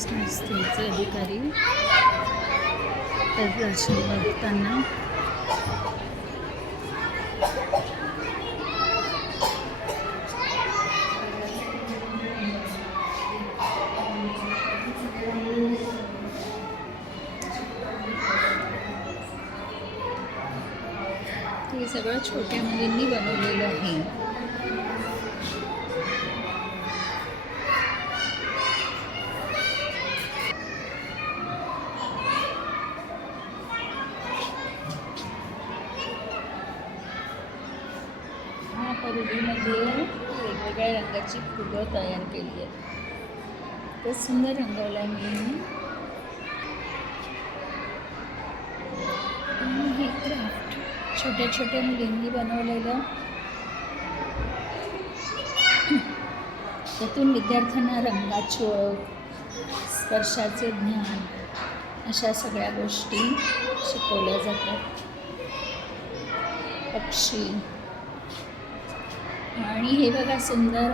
संस्थेचे अधिकारी बघताना. हे सगळं छोट्या मुलींनी बनवलेलं आहे. हा वेगवेगळ्या रंगाची फुलं तयार केली आहेत. तर सुंदर रंगवलं आहे मुलींनी हे क्राफ्ट छोट्या छोट्या मुलींनी बनवलेलं. त्यातून विद्यार्थ्यांना रंगाची ओळख स्पर्शाचे ज्ञान अशा सगळ्या गोष्टी शिकवल्या जातात. पक्षी आणि हे बघा सुंदर.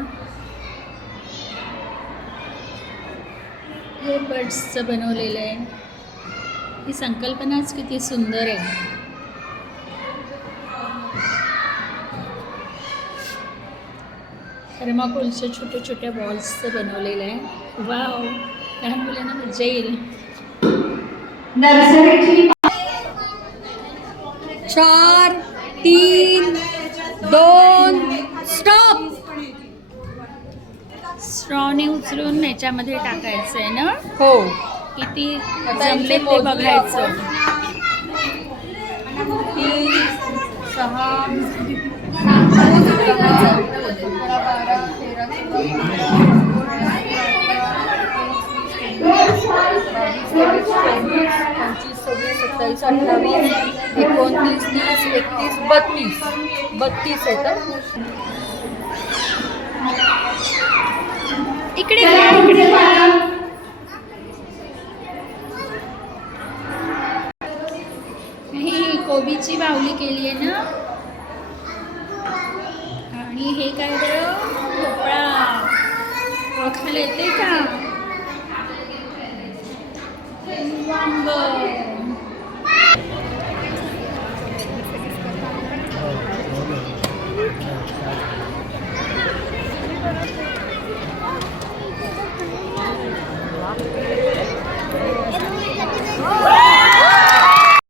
हे बर्ड्सचं बनवलेलं आहे. ही संकल्पनाच किती सुंदर आहे. थर्माकोलच्या छोट्या छोट्या बॉल्सचं बनवलेलं आहे. वाव! लहान मुलांना मजा येईल. चार तीन दोन स्टॉप स्ट्रॉने उचलून याच्यामध्ये टाकायचं आहे ना? हो. किती जमले ते बघायचं. पंचवीस सव्वीस सत्तावीस अठ्ठावीस एकोणतीस तीस एकतीस बत्तीस. बत्तीस आहे तर? कोबीची बाहुली केली आहे ना? आणि हे काय बरं भोपळा. ओळखायला येते का? वांग